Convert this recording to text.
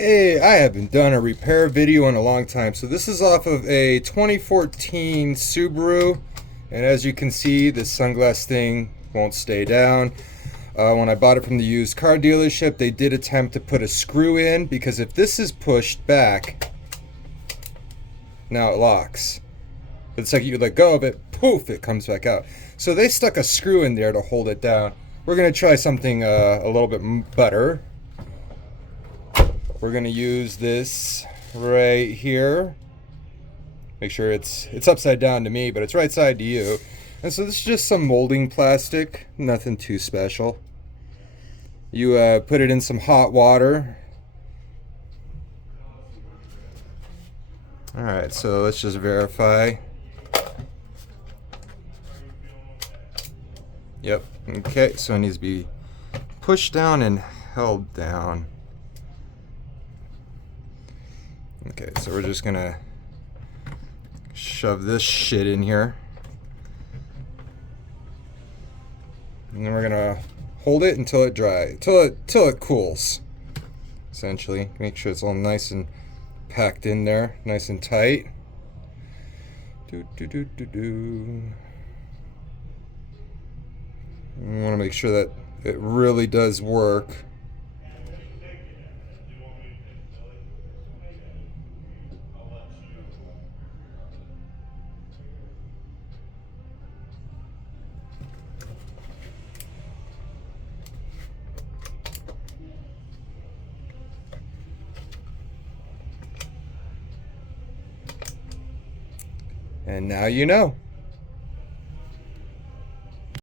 Hey, I haven't done a repair video in a long time. So this is off of a 2014 Subaru. And as you can see, this sunglass thing won't stay down. When I bought it from the used car dealership, they did attempt to put a screw in, because if this is pushed back, now it locks. It's like you let go of it, poof, it comes back out. So they stuck a screw in there to hold it down. We're going to try something a little bit better. We're going to use this right here. Make sure it's upside down to me, but it's right side to you. And so this is just some molding plastic, nothing too special. You put it in some hot water. Alright, so let's just verify. Yep, okay, so it needs to be pushed down and held down. Okay, so we're just gonna shove this shit in here. And then we're gonna hold it until it dries, till it cools. Essentially, make sure it's all nice and packed in there, nice and tight. We want to make sure that it really does work. And now you know.